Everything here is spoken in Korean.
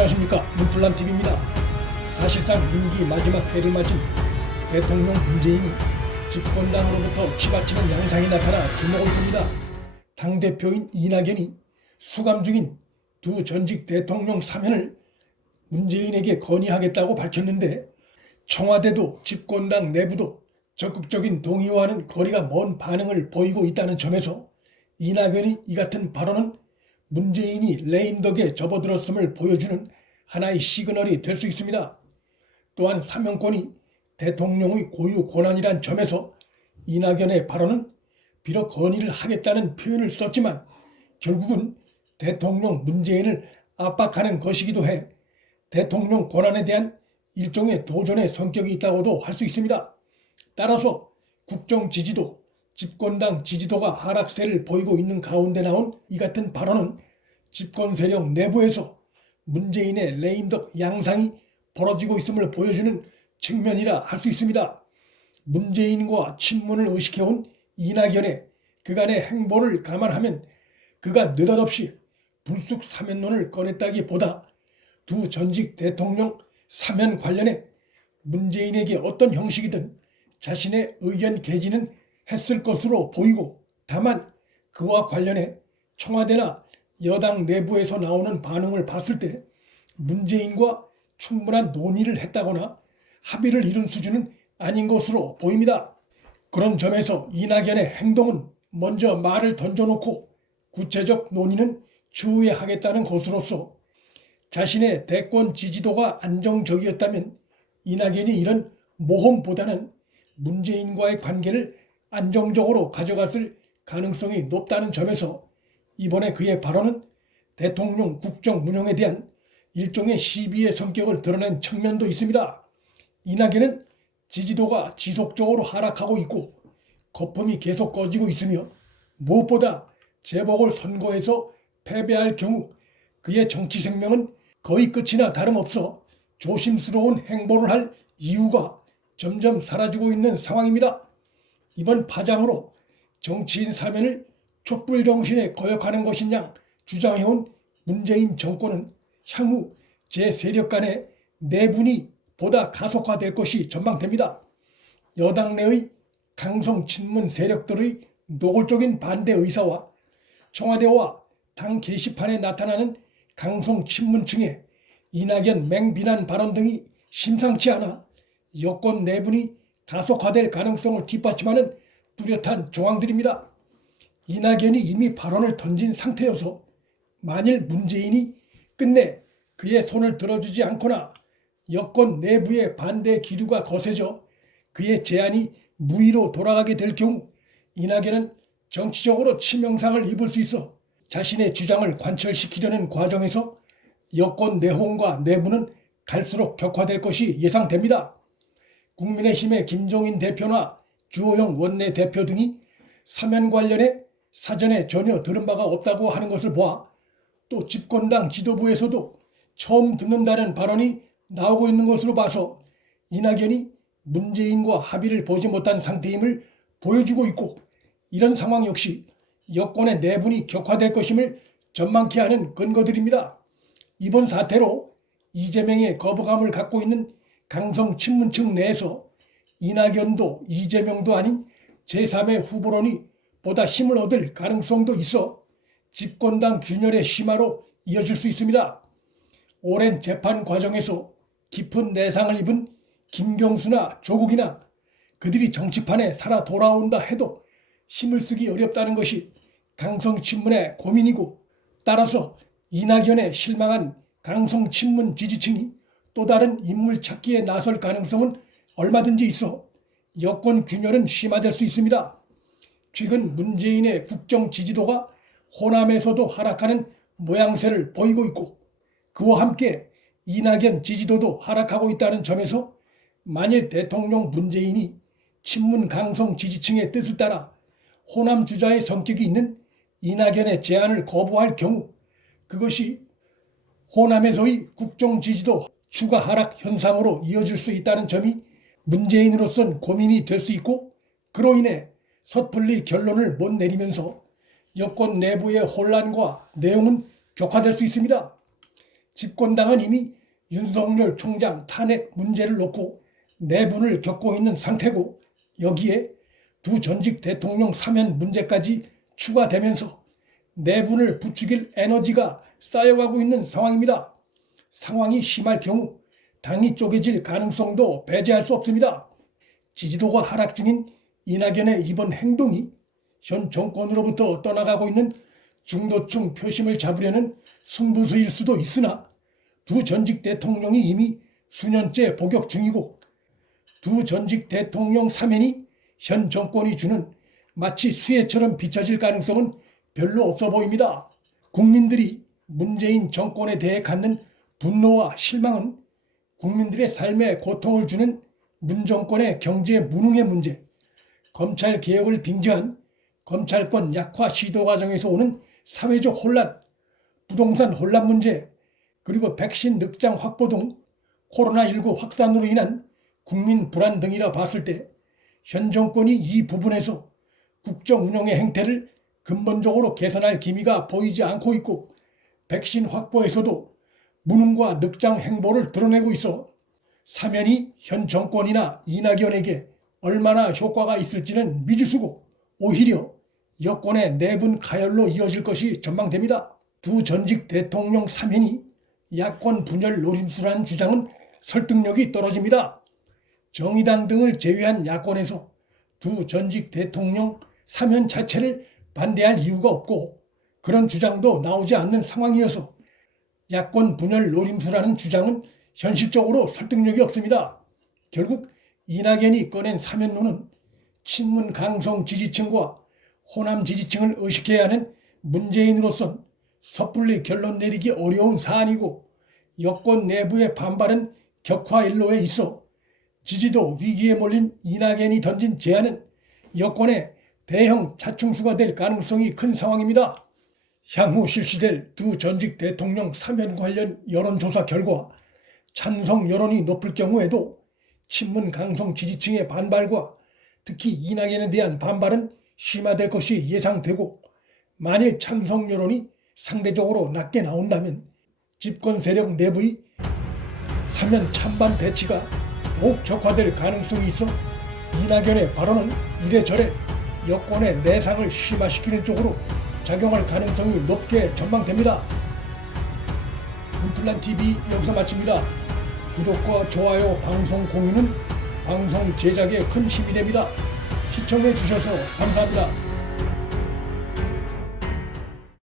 안녕하십니까, 문플란TV입니다. 사실상 임기 마지막 해를 맞은 대통령 문재인이 집권당으로부터 치받치는 양상이 나타나 주목을 끕니다. 당대표인 이낙연이 수감 중인 두 전직 대통령 사면을 문재인에게 건의하겠다고 밝혔는데, 청와대도 집권당 내부도 적극적인 동의와는 거리가 먼 반응을 보이고 있다는 점에서 이낙연이 이 같은 발언은 문재인이 레임덕에 접어들었음을 보여주는 하나의 시그널이 될 수 있습니다. 또한 사면권이 대통령의 고유 권한이란 점에서 이낙연의 발언은 비록 건의를 하겠다는 표현을 썼지만 결국은 대통령 문재인을 압박하는 것이기도 해 대통령 권한에 대한 일종의 도전의 성격이 있다고도 할 수 있습니다. 따라서 국정 지지도, 집권당 지지도가 하락세를 보이고 있는 가운데 나온 이 같은 발언은 집권 세력 내부에서 문재인의 레임덕 양상이 벌어지고 있음을 보여주는 측면이라 할 수 있습니다. 문재인과 친문을 의식해온 이낙연의 그간의 행보를 감안하면 그가 느닷없이 불쑥 사면론을 꺼냈다기보다 두 전직 대통령 사면 관련해 문재인에게 어떤 형식이든 자신의 의견 개진은 했을 것으로 보이고, 다만 그와 관련해 청와대나 여당 내부에서 나오는 반응을 봤을 때 문재인과 충분한 논의를 했다거나 합의를 이룬 수준은 아닌 것으로 보입니다. 그런 점에서 이낙연의 행동은 먼저 말을 던져놓고 구체적 논의는 추후에 하겠다는 것으로서 자신의 대권 지지도가 안정적이었다면 이낙연이 이런 모험보다는 문재인과의 관계를 안정적으로 가져갔을 가능성이 높다는 점에서 이번에 그의 발언은 대통령 국정 운영에 대한 일종의 시비의 성격을 드러낸 측면도 있습니다. 이낙연은 지지도가 지속적으로 하락하고 있고 거품이 계속 꺼지고 있으며 무엇보다 재보궐선거에서 패배할 경우 그의 정치 생명은 거의 끝이나 다름없어 조심스러운 행보를 할 이유가 점점 사라지고 있는 상황입니다. 이번 파장으로 정치인 사면을 촛불 정신에 거역하는 것이냐 주장해온 문재인 정권은 향후 제 세력 간의 내분이 보다 가속화될 것이 전망됩니다. 여당 내의 강성 친문 세력들의 노골적인 반대 의사와 청와대와 당 게시판에 나타나는 강성 친문층의 이낙연 맹비난 발언 등이 심상치 않아 여권 내분이 가속화될 가능성을 뒷받침하는 뚜렷한 정황들입니다. 이낙연이 이미 발언을 던진 상태여서 만일 문재인이 끝내 그의 손을 들어주지 않거나 여권 내부의 반대 기류가 거세져 그의 제안이 무의로 돌아가게 될 경우 이낙연은 정치적으로 치명상을 입을 수 있어 자신의 주장을 관철시키려는 과정에서 여권 내홍과 내부는 갈수록 격화될 것이 예상됩니다. 국민의힘의 김종인 대표나 주호영 원내대표 등이 사면 관련해 사전에 전혀 들은 바가 없다고 하는 것을 보아 또 집권당 지도부에서도 처음 듣는다는 발언이 나오고 있는 것으로 봐서 이낙연이 문재인과 합의를 보지 못한 상태임을 보여주고 있고, 이런 상황 역시 여권의 내분이 격화될 것임을 전망케 하는 근거들입니다. 이번 사태로 이재명의 거부감을 갖고 있는 강성 친문층 내에서 이낙연도 이재명도 아닌 제3의 후보론이 보다 힘을 얻을 가능성도 있어 집권당 균열의 심화로 이어질 수 있습니다. 오랜 재판 과정에서 깊은 내상을 입은 김경수나 조국이나 그들이 정치판에 살아 돌아온다 해도 힘을 쓰기 어렵다는 것이 강성 친문의 고민이고, 따라서 이낙연에 실망한 강성 친문 지지층이 또 다른 인물 찾기에 나설 가능성은 얼마든지 있어 여권 균열은 심화될 수 있습니다. 최근 문재인의 국정 지지도가 호남에서도 하락하는 모양새를 보이고 있고, 그와 함께 이낙연 지지도도 하락하고 있다는 점에서 만일 대통령 문재인이 친문 강성 지지층의 뜻을 따라 호남 주자의 성격이 있는 이낙연의 제안을 거부할 경우 그것이 호남에서의 국정 지지도 추가 하락 현상으로 이어질 수 있다는 점이 문재인으로선 고민이 될 수 있고, 그로 인해 섣불리 결론을 못 내리면서 여권 내부의 혼란과 내용은 격화될 수 있습니다. 집권당은 이미 윤석열 총장 탄핵 문제를 놓고 내분을 겪고 있는 상태고, 여기에 두 전직 대통령 사면 문제까지 추가되면서 내분을 부추길 에너지가 쌓여가고 있는 상황입니다. 상황이 심할 경우 당이 쪼개질 가능성도 배제할 수 없습니다. 지지도가 하락 중인 이낙연의 이번 행동이 현 정권으로부터 떠나가고 있는 중도층 표심을 잡으려는 승부수일 수도 있으나, 두 전직 대통령이 이미 수년째 복역 중이고 두 전직 대통령 사면이 현 정권이 주는 마치 수혜처럼 비춰질 가능성은 별로 없어 보입니다. 국민들이 문재인 정권에 대해 갖는 분노와 실망은 국민들의 삶에 고통을 주는 문 정권의 경제 무능의 문제, 검찰 개혁을 빙자한 검찰권 약화 시도 과정에서 오는 사회적 혼란, 부동산 혼란 문제, 그리고 백신 늑장 확보 등 코로나19 확산으로 인한 국민 불안 등이라 봤을 때 현 정권이 이 부분에서 국정 운영의 행태를 근본적으로 개선할 기미가 보이지 않고 있고, 백신 확보에서도 무능과 늑장 행보를 드러내고 있어 사면이 현 정권이나 이낙연에게 얼마나 효과가 있을지는 미지수고, 오히려 여권의 내분 가열로 이어질 것이 전망됩니다. 두 전직 대통령 사면이 야권 분열 노림수라는 주장은 설득력이 떨어집니다. 정의당 등을 제외한 야권에서 두 전직 대통령 사면 자체를 반대할 이유가 없고, 그런 주장도 나오지 않는 상황이어서 야권 분열 노림수라는 주장은 현실적으로 설득력이 없습니다. 결국 이낙연이 꺼낸 사면론은 친문 강성 지지층과 호남 지지층을 의식해야 하는 문재인으로선 섣불리 결론 내리기 어려운 사안이고, 여권 내부의 반발은 격화일로에 있어 지지도 위기에 몰린 이낙연이 던진 제안은 여권의 대형 자충수가 될 가능성이 큰 상황입니다. 향후 실시될 두 전직 대통령 사면 관련 여론조사 결과 찬성 여론이 높을 경우에도 친문 강성 지지층의 반발과 특히 이낙연에 대한 반발은 심화될 것이 예상되고, 만일 찬성 여론이 상대적으로 낮게 나온다면 집권 세력 내부의 사면 찬반 대치가 더욱 격화될 가능성이 있어 이낙연의 발언은 이래저래 여권의 내상을 심화시키는 쪽으로 작용할 가능성이 높게 전망됩니다. 문플란TV 여기서 마칩니다. 구독과 좋아요, 방송 공유는 방송 제작에 큰 힘이 됩니다. 시청해 주셔서 감사합니다.